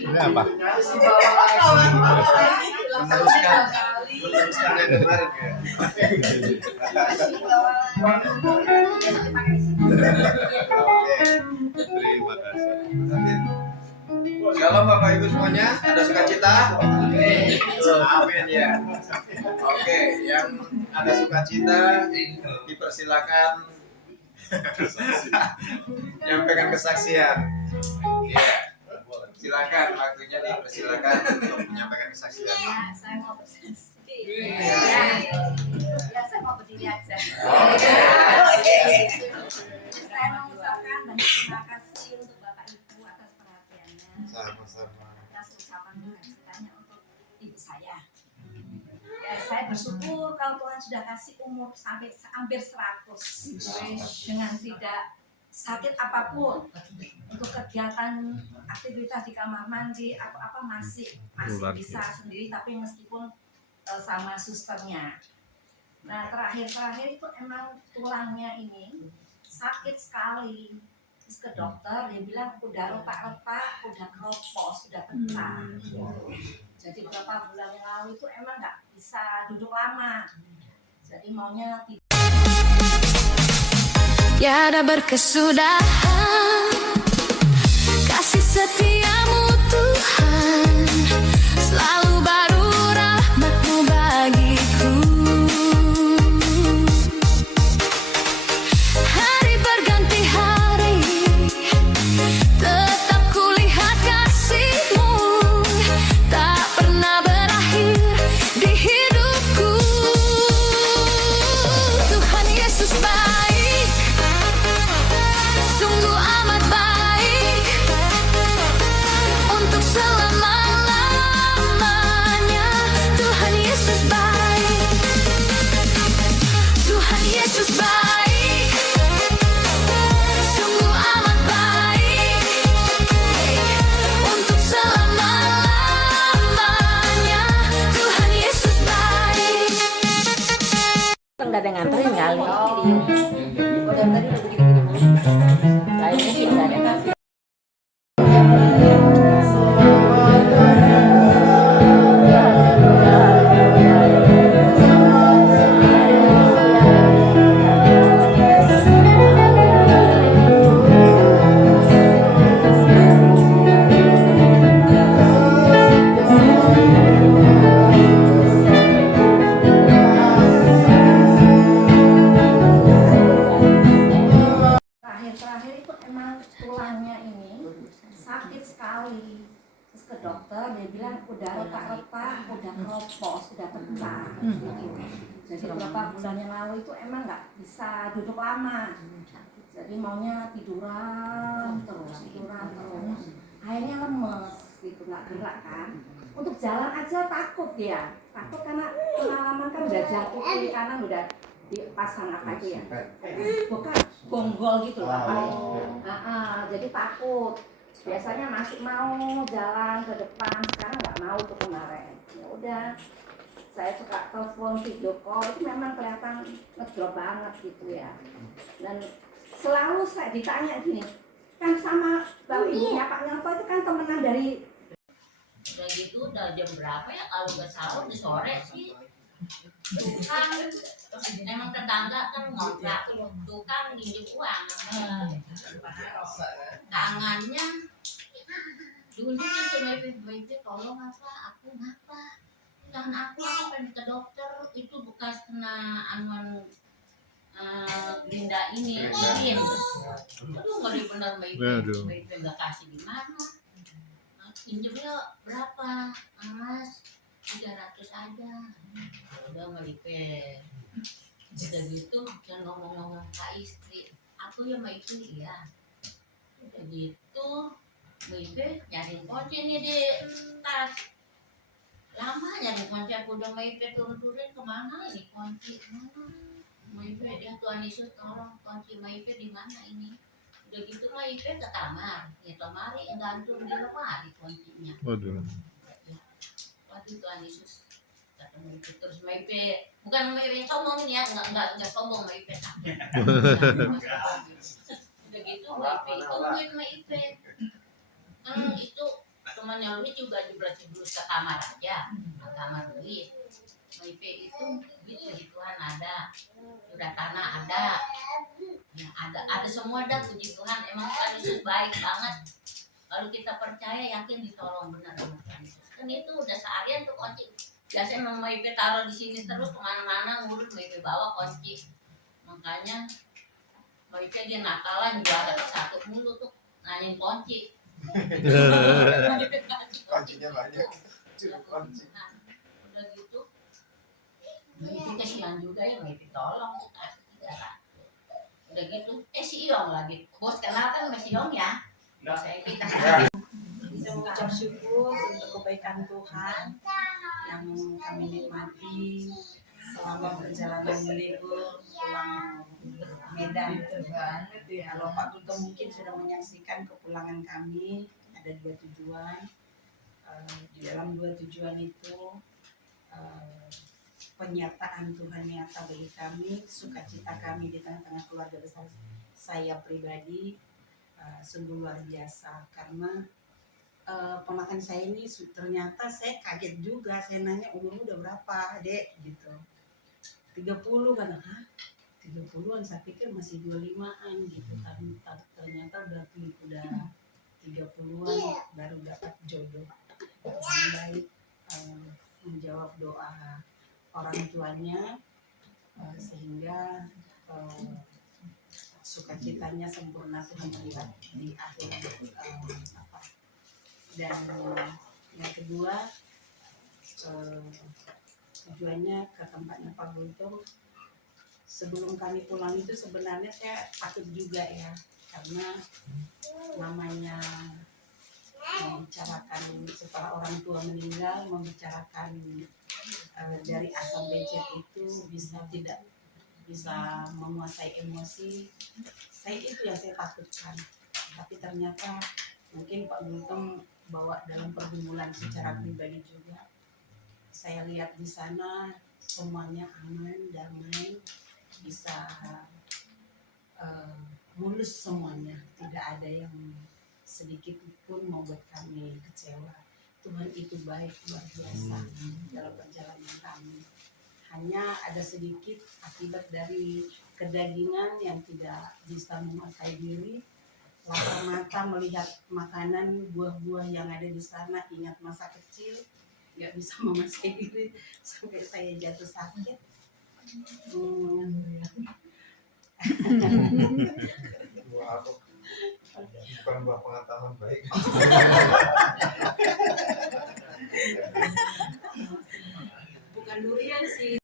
Ini apa? Meneruskan yang kemarin ya. Terima kasih. Shalom Bapak Ibu semuanya, ada sukacita? Amin ya. Oke, yang ada sukacita dipersilakan menyampaikan kesaksian. Ya, silakan waktunya dipersilakan untuk menyampaikan kesaksian. Ya, saya mau bersaksi. Saya mau berdiri aja. Saya mengucapkan banyak terima kasih untuk Bapak Ibu atas perhatiannya. Sama-sama. Atas ucapan sukacitanya untuk ibu saya. Ya, saya bersyukur kalau Tuhan sudah kasih umur sampai hampir 100 dengan tidak sakit apapun, untuk kegiatan aktivitas di kamar mandi apa masih bisa sendiri, tapi meskipun sama susternya. Nah terakhir itu emang tulangnya ini sakit sekali. Terus ke dokter dia bilang udah retak-retak, udah keropos, udah pecah. Jadi beberapa bulan yang lalu itu emang nggak bisa duduk lama. Jadi maunya tiada berkesudahan, kasih setiamu Tuhan, selalu baru rahmat-Mu bagiku. Hari berganti hari, tetap kulihat kasih-Mu, tak pernah berakhir di hidupku. Tuhan Yesus baik, sungguh amat baik, untuk selama-lamanya. Tuhan Yesus baik, Tuhan Yesus baik, sungguh amat baik, untuk selama-lamanya. Tuhan Yesus baik. Enggak ada nganterin kali. Udah tadi udah begini-gini. Lainnya sih enggak ada kasih. terakhir itu emang tulangnya ini sakit sekali. Terus ke dokter dia bilang udah retak-retak, udah keropos, udah pecah. Jadi beberapa bulan yang lalu itu emang nggak bisa duduk lama. Jadi maunya tiduran terus. Akhirnya lemes gitu, nggak gerak kan. Untuk jalan aja takut dia. Takut karena pengalaman kan udah jatuh kiri kanan udah dipasang apa itu ya. Bukan bonggol gitu loh. Jadi takut. Biasanya masih mau jalan ke depan, sekarang nggak mau tuh kemarin. Ya udah, saya suka telepon video call itu memang kelihatan ngedrop banget gitu ya. Dan selalu saya ditanya gini, kan sama bapak ibunya Pak Nyoto itu kan temenan dari. Udah gitu udah jam berapa ya kalau nggak sahur di sore sih. Tukang, emang tetangga kan ngontrak, tukang minjem uang. Tangannya diunjukin sama ibu, tolong apa, aku ngapa? Tangan aku pengen ke dokter, itu bekas kena anuan gerinda ini, lilin. Aduh nggak benar Mbak Ipe, Mbak Ipe nggak kasih di mana? Pinjemnya berapa? Mas 300 aja. Udah Mbak Ipe. Udah gitu jangan ngomong-ngomong ke istri. Aku ya Mbak Ipe ya. Udah gitu Mbak Ipe nyariin kunci nih di tas. Lama nyari kunci, aku udah Mbak Ipe turun-turunin kemana ini kunci mana? Mbak Ipe dia Tuhan Yesus tolong kunci Mbak Ipe di mana ini? Udah gitu Mbak Ipe ke kamar, ya lemari gantung di lemari kuncinya. Waduh Tuhan Yesus kata Mbak Ipe, terus Mbak Ipe bukan Mbak Ipe sombong ya, enggak sombong Mbak Ipe takut. Udah gitu Mbak Ipe tungguin Mbak Ipe. Itu temannya Luis juga jeblos ke kamar aja, ke kamar Luis. Mbak Ipe itu puji Tuhan ada, sudah tanah ada, ya, ada semua dah puji Tuhan. Emang Tuhan Yesus baik banget. Kalau kita percaya yakin ditolong benar sama Tuhan Yesus. Kan itu udah seharian tuh kunci. Biasanya Mbak Ipe taruh di sini terus kemana-mana ngurus Mbak Ipe bawa kunci. Makanya Mbak Ipe dia nakalan juara satu mulu tuh nanyain kunci. Kuncinya banyak. Kunci. Udah gitu Mbak Ipe kasihan juga ya, Mbak Ipe tolong kasih 300. Udah gitu si Iong lagi, bos kenal kan sama si Iong ya, bos saya kita bisa mengucap syukur untuk kebaikan Tuhan yang kami nikmati selama perjalanan melebur pulang Medan. Kalau Pak Tuto mungkin sudah menyaksikan kepulangan kami, ada 2 tujuan. Di dalam 2 tujuan itu penyertaan Tuhan nyata bagi kami, sukacita kami di tengah-tengah keluarga besar saya pribadi sungguh luar biasa. Karena ponakan saya ini ternyata saya kaget juga, saya nanya umurmu udah berapa Dek gitu, 30 kan, 30-an, saya pikir masih 25-an gitu kan, ternyata udah 30-an baru dapat jodoh yang baik, menjawab doa orang tuanya, sehingga sukacitanya sempurna Tuhan lihat di akhir dan yang kedua tujuannya ke tempatnya Pak Guntur. Sebelum kami pulang itu sebenarnya saya takut juga ya, karena namanya membicarakan setelah orang tua meninggal, membicarakan dari A sampai Z itu tidak bisa menguasai emosi. Itu yang saya takutkan. Tapi ternyata mungkin Pak Guntur bawa dalam pergumulan secara pribadi juga. Saya lihat di sana semuanya aman, damai, bisa mulus semuanya, tidak ada yang sedikit pun membuat kami kecewa. Tuhan itu baik luar biasa dalam perjalanan kami. Hanya ada sedikit akibat dari kedagingan yang tidak bisa menguasai diri. Lapar mata melihat makanan buah-buah yang ada di sana, ingat masa kecil, nggak bisa menguasai diri sampai saya jatuh sakit. Bukan buah pengetahuan baik. Bukan durian sih.